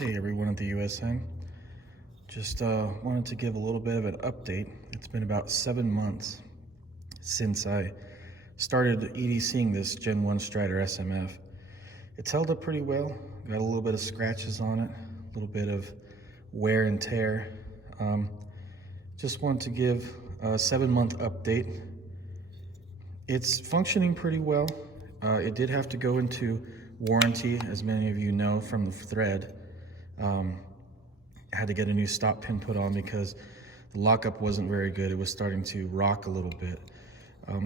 Hey everyone at the USN. Just wanted to give a little bit of an update. It's been about 7 months since I started EDCing this Gen-1 Strider SMF. It's held up pretty well. Got a little bit of scratches on it, a little bit of wear and tear. Just wanted to give a 7-month update. It's functioning pretty well. It did have to go into warranty, as many of you know from the thread. Had to get a new stop pin put on because the lockup wasn't very good. It was starting to rock a little bit.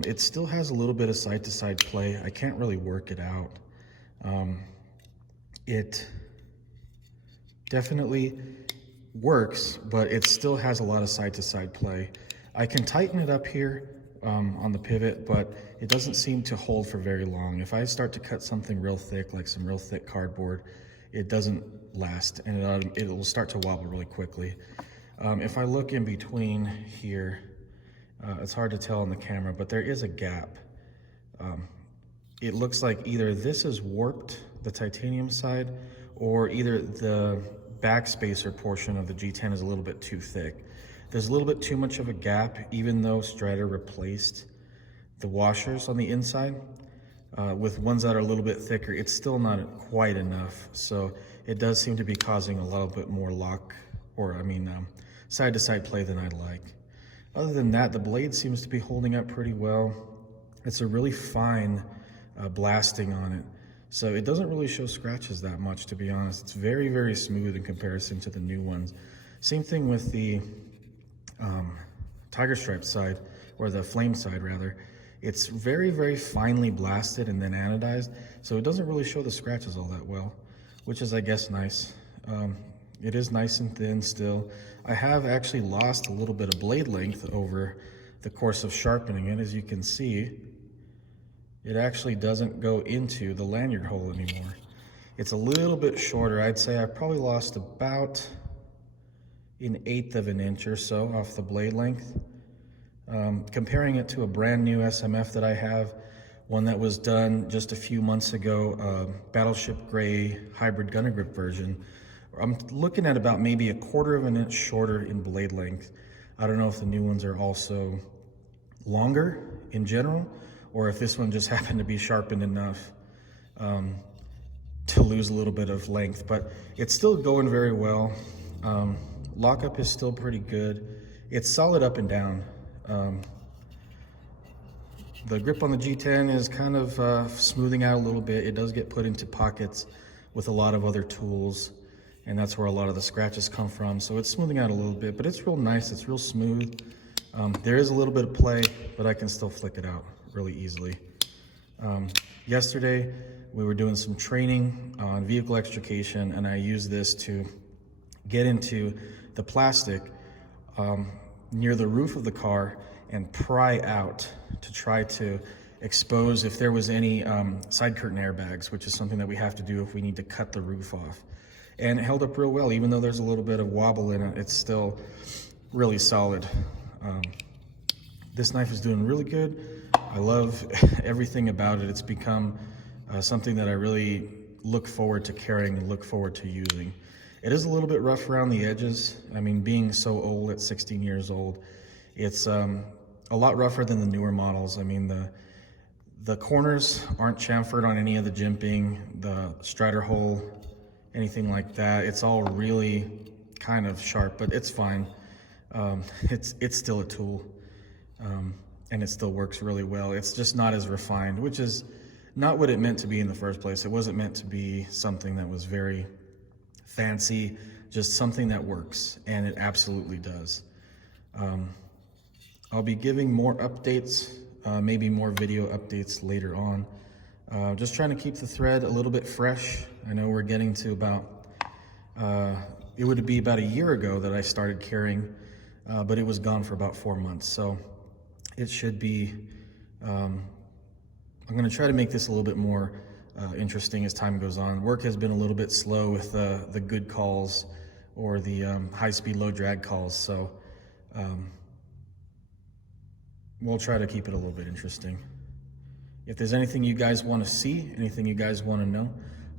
It still has a little bit of side-to-side play. I can't really work it out. It definitely works, but it still has a lot of side-to-side play. I can tighten it up here on the pivot, but it doesn't seem to hold for very long. If I start to cut something real thick, like some real thick cardboard, it doesn't last, and it will start to wobble really quickly. If I look in between here, it's hard to tell on the camera, but there is a gap. It looks like either this is warped, the titanium side, or either the back spacer portion of the G10 is a little bit too thick. There's a little bit too much of a gap, even though Strider replaced the washers on the inside. With ones that are a little bit thicker, it's still not quite enough. So it does seem to be causing a little bit more side-to-side play than I'd like. Other than that, the blade seems to be holding up pretty well. It's a really fine blasting on it. So it doesn't really show scratches that much, to be honest. It's very, very smooth in comparison to the new ones. Same thing with the Tiger Stripe side, or the Flame side rather. It's very, very finely blasted and then anodized, so it doesn't really show the scratches all that well, which is, I guess, nice. It is nice and thin still. I have actually lost a little bit of blade length over the course of sharpening it. As you can see, it actually doesn't go into the lanyard hole anymore. It's a little bit shorter. I'd say I probably lost about 1/8 of an inch or so off the blade length. Comparing it to a brand new SMF that I have, one that was done just a few months ago, Battleship Gray hybrid gunner grip version, I'm looking at about maybe 1/4 of an inch shorter in blade length. I don't know if the new ones are also longer in general, or if this one just happened to be sharpened enough to lose a little bit of length, but it's still going very well. Lockup is still pretty good. It's solid up and down. The grip on the G10 is kind of smoothing out a little bit. It does get put into pockets with a lot of other tools, and that's where a lot of the scratches come from. So it's smoothing out a little bit, but it's real nice. It's real smooth. There is a little bit of play, but I can still flick it out really easily. Yesterday, we were doing some training on vehicle extrication, and I used this to get into the plastic near the roof of the car and pry out to try to expose if there was any side curtain airbags, which is something that we have to do if we need to cut the roof off. And it held up real well. Even though there's a little bit of wobble in it, it's still really solid. This knife is doing really good. I love everything about it. It's become something that I really look forward to carrying and look forward to using. It is a little bit rough around the edges. I mean, being so old at 16 years old, it's a lot rougher than the newer models. I mean, the corners aren't chamfered on any of the jimping, the Strider hole, anything like that. It's all really kind of sharp, but it's fine. It's still a tool, and it still works really well. It's just not as refined, which is not what it meant to be in the first place. It wasn't meant to be something that was very fancy, just something that works, and it absolutely does. I'll be giving more updates, maybe more video updates later on. Just trying to keep the thread a little bit fresh. I know we're getting to about, it would be about a year ago that I started carrying, but it was gone for about 4 months. So it should be, I'm gonna try to make this a little bit more interesting as time goes on. Work has been a little bit slow with the good calls or the high-speed, low-drag calls, so we'll try to keep it a little bit interesting. If there's anything you guys want to see, anything you guys want to know,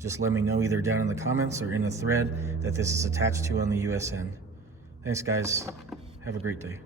just let me know either down in the comments or in a thread that this is attached to on the US end. Thanks guys, have a great day.